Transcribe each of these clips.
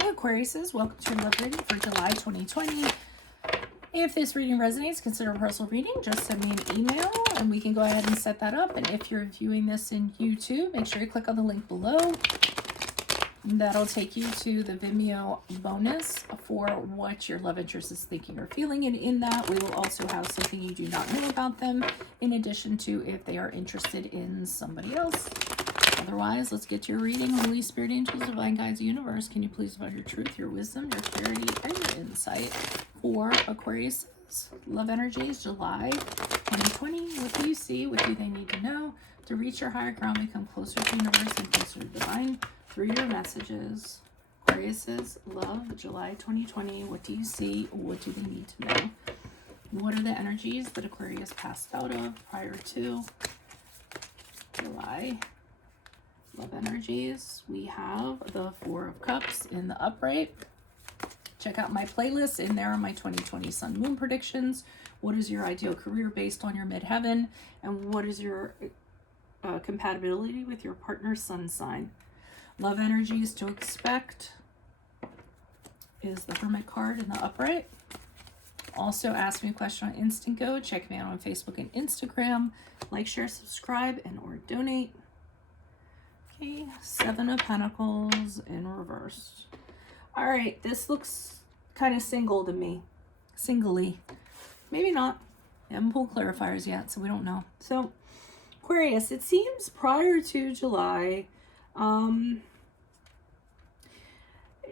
Hello Aquariuses, welcome to your love reading for July 2020. If this reading resonates, consider a personal reading. Just send me an email and we can go ahead and set that up. And if you're viewing this in YouTube, make sure you click on the link below. That'll take you to the Vimeo bonus for what your love interest is thinking or feeling. And in that, we will also have something you do not know about them, in addition to if they are interested in somebody else. Otherwise, let's get to your reading. Holy Spirit, angels, divine guides, universe, can you please provide your truth, your wisdom, your clarity, and your insight for Aquarius love energies, July 2020? What do you see? What do they need to know to reach your higher ground, become closer to universe and closer to divine through your messages? Aquarius's love, July 2020. What do you see? What do they need to know? What are the energies that Aquarius passed out of prior to July? Love energies. We have the Four of Cups in the upright. Check out my playlist. In there are my 2020 sun moon predictions. What is your ideal career based on your midheaven? And what is your compatibility with your partner's sun sign? Love energies to expect is the Hermit card in the upright. Also, ask me a question on Instant Go. Check me out on Facebook and Instagram. Like, share, subscribe, and or donate. Okay, Seven of Pentacles in reverse. All right, this looks kind of single to me. Singly. Maybe not. I haven't pulled clarifiers yet, so we don't know. So, Aquarius, it seems prior to July, and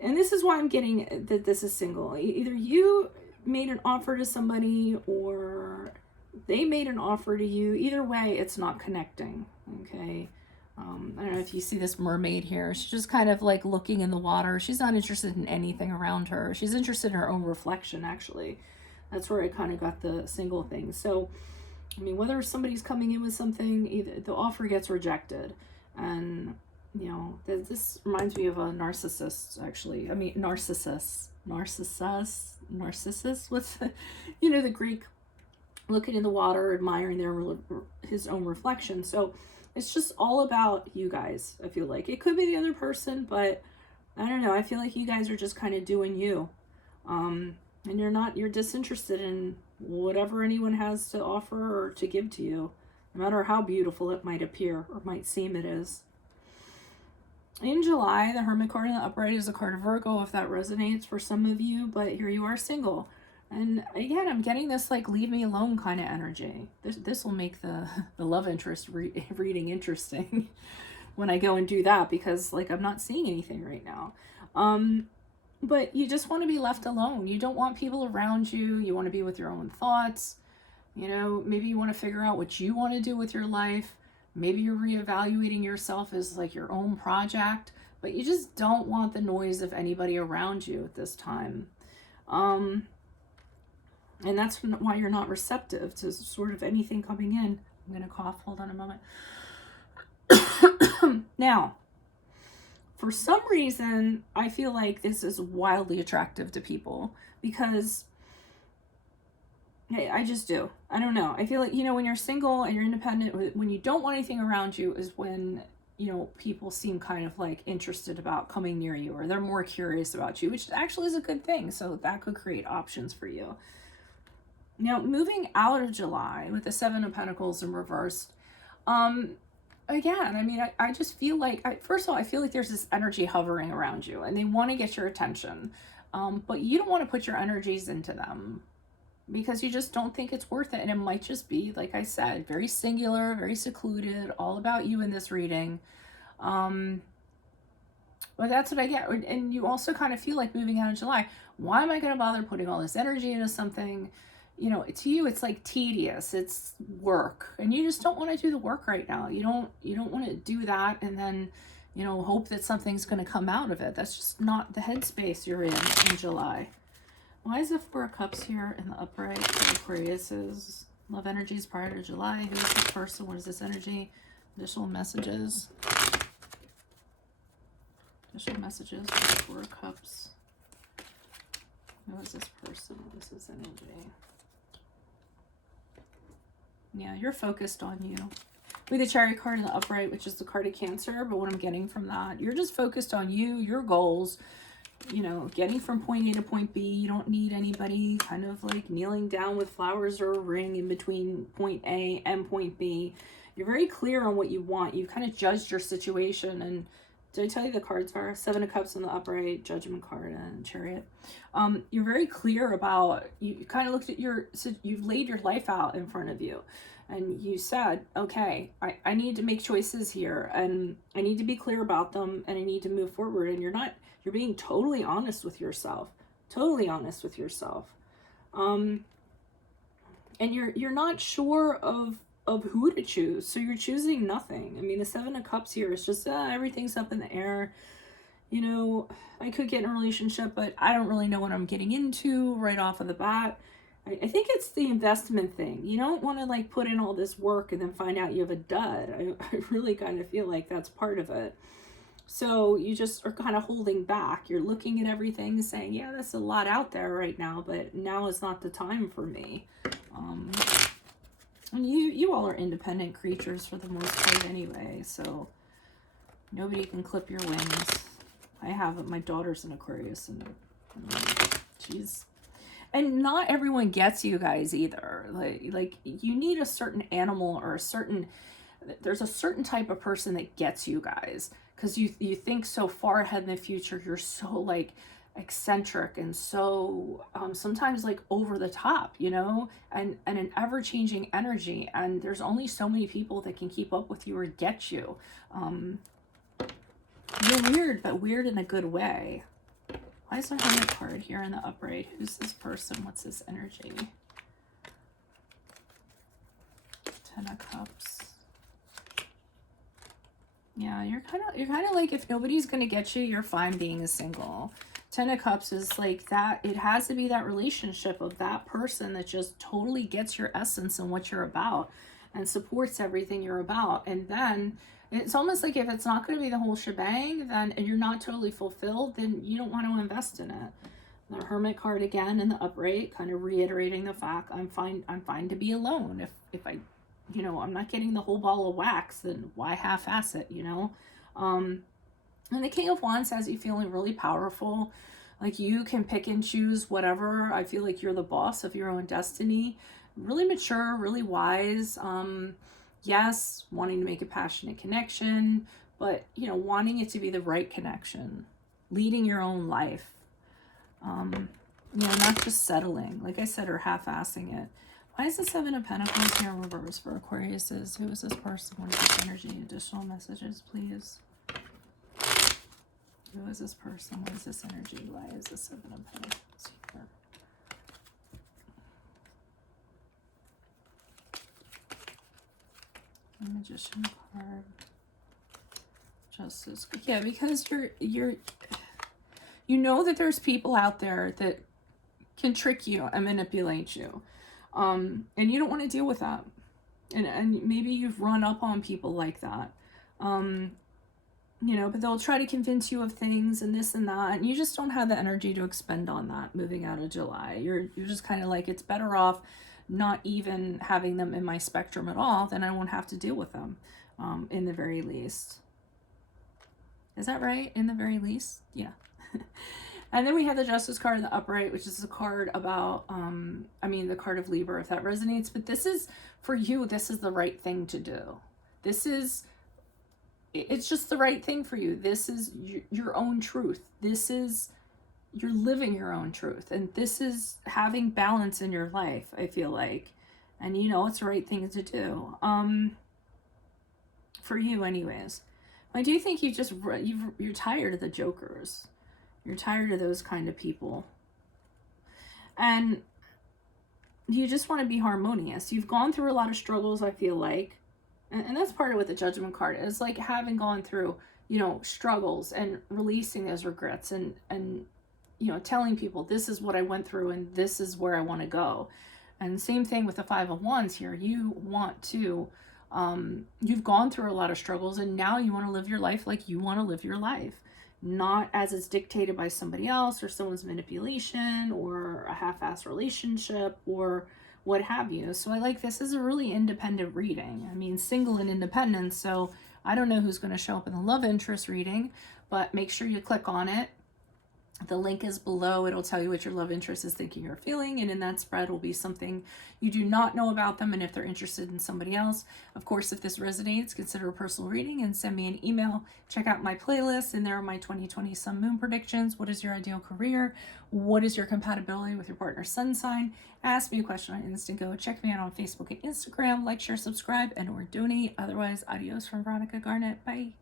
this is why I'm getting that this is single. Either you made an offer to somebody or they made an offer to you. Either way, it's not connecting, okay? I don't know if you see this mermaid here. She's just kind of like looking in the water. She's not interested in anything around her. She's interested in her own reflection, actually. That's where I kind of got the single thing. So, I mean, whether somebody's coming in with something, either the offer gets rejected. And, you know, this reminds me of a narcissist, actually. I mean, narcissus. What's the, you know, the Greek looking in the water, admiring his own reflection. So, it's just all about you guys, I feel like. It could be the other person, but I don't know. I feel like you guys are just kind of doing you. And you're disinterested in whatever anyone has to offer or to give to you, no matter how beautiful it might appear or might seem it is. In July, the Hermit card in the upright is a card of Virgo, if that resonates for some of you, but here you are single. And again, I'm getting this like leave me alone kind of energy. This will make the love interest reading interesting when I go and do that, because like I'm not seeing anything right now. But you just want to be left alone. You don't want people around you. You want to be with your own thoughts. You know, maybe you want to figure out what you want to do with your life. Maybe you're reevaluating yourself as like your own project, but you just don't want the noise of anybody around you at this time. And that's why you're not receptive to sort of anything coming in. I'm going to cough. Hold on a moment. Now, for some reason, I feel like this is wildly attractive to people because, hey, I just do. I don't know. I feel like, you know, when you're single and you're independent, when you don't want anything around you is when, you know, people seem kind of like interested about coming near you, or they're more curious about you, which actually is a good thing. So that could create options for you. Now, moving out of July with the Seven of Pentacles in reverse, again, I mean, I just feel like, first of all, I feel like there's this energy hovering around you and they want to get your attention, but you don't want to put your energies into them because you just don't think it's worth it. And it might just be, like I said, very singular, very secluded, all about you in this reading. But that's what I get. And you also kind of feel like moving out of July, why am I going to bother putting all this energy into something? You know, to you, it's like tedious, it's work, and you just don't want to do the work right now. You don't want to do that and then, you know, hope that something's going to come out of it. That's just not the headspace you're in July. Why is the Four of Cups here in the upright for Aquarius's love energies prior to July? Who is this person? What is this energy? Additional messages. Additional messages for the Four of Cups. Who is this person? What is this energy? Yeah, you're focused on you. With the Chariot card in the upright, which is the card of Cancer, but what I'm getting from that, you're just focused on you, your goals, you know, getting from point A to point B. You don't need anybody kind of like kneeling down with flowers or a ring in between point A and point B. You're very clear on what you want. You've kind of judged your situation. And did I tell you the cards are? Seven of Cups in the upright, Judgment card, and Chariot. You're very clear about, you kind of looked at you've laid your life out in front of you. And you said, okay, I need to make choices here, and I need to be clear about them, and I need to move forward. And you're being totally honest with yourself, totally honest with yourself. And you're not sure of who to choose. So you're choosing nothing. I mean, the Seven of Cups here is just, everything's up in the air. You know, I could get in a relationship, but I don't really know what I'm getting into right off of the bat. I think it's the investment thing. You don't want to like put in all this work and then find out you have a dud. I really kind of feel like that's part of it. So you just are kind of holding back. You're looking at everything and saying, yeah, that's a lot out there right now, but now is not the time for me. And you all are independent creatures for the most part anyway, so nobody can clip your wings. I have my daughter's an Aquarius, and she's... And not everyone gets you guys either. Like you need a certain animal or there's a certain type of person that gets you guys. Because you think so far ahead in the future. You're so like eccentric and so sometimes like over the top, you know, and an ever-changing energy. And there's only so many people that can keep up with you or get you. You're weird, but weird in a good way. Why is there a Hermit card here in the upright? Who's this person? What's this energy? Ten of Cups. Yeah, you're kind of like, if nobody's gonna get you, you're fine being single. Ten of Cups is like that. It has to be that relationship of that person that just totally gets your essence and what you're about and supports everything you're about. And then it's almost like if it's not going to be the whole shebang, then and you're not totally fulfilled, then you don't want to invest in it. The Hermit card again in the upright, kind of reiterating the fact I'm fine to be alone. If I, you know, I'm not getting the whole ball of wax, then why half-ass it, you know? And the King of Wands has you feeling really powerful. Like you can pick and choose whatever. I feel like you're the boss of your own destiny. Really mature, really wise. Yes, wanting to make a passionate connection, but, you know, wanting it to be the right connection, leading your own life, you know, not just settling, like I said, or half-assing it. Why is the Seven of Pentacles here in reverse for Aquariuses? Who is this person? What is this energy? Additional messages, please. Who is this person? What is this energy? Why is the Seven of Pentacles here? Magician card. Justice. Yeah, because you know that there's people out there that can trick you and manipulate you. And you don't want to deal with that. And maybe you've run up on people like that. You know, but they'll try to convince you of things and this and that, and you just don't have the energy to expend on that moving out of July. You're just kind of like, it's better off not even having them in my spectrum at all, then I won't have to deal with them, in the very least. Is that right? In the very least? Yeah. And then we have the Justice card in the upright, which is a card about, the card of Libra, if that resonates. But this is, for you, this is the right thing to do. It's just the right thing for you. This is your own truth. You're living your own truth, and this is having balance in your life, I feel like, and you know it's the right thing to do, for you anyways. I do think you're tired of the jokers. You're tired of those kind of people, and you just want to be harmonious. You've gone through a lot of struggles, I feel like, and that's part of what the Judgment card is, like having gone through, you know, struggles and releasing those regrets and you know, telling people this is what I went through and this is where I want to go. And same thing with the Five of Wands here. You want to, you've gone through a lot of struggles, and now you want to live your life like you want to live your life, not as it's dictated by somebody else or someone's manipulation or a half-assed relationship or what have you. So I like, this is a really independent reading. I mean, single and independent. So I don't know who's going to show up in the love interest reading, but make sure you click on it. The link is below. It'll tell you what your love interest is thinking or feeling, and in that spread will be something you do not know about them and if they're interested in somebody else. Of course, if this resonates, consider a personal reading and send me an email. Check out my playlist, and there are my 2020 Sun Moon predictions. What is your ideal career? What is your compatibility with your partner's sun sign? Ask me a question on Instant Go. Check me out on Facebook and Instagram. Like, share, subscribe, and or donate. Otherwise, adios from Veronica Garnett. Bye.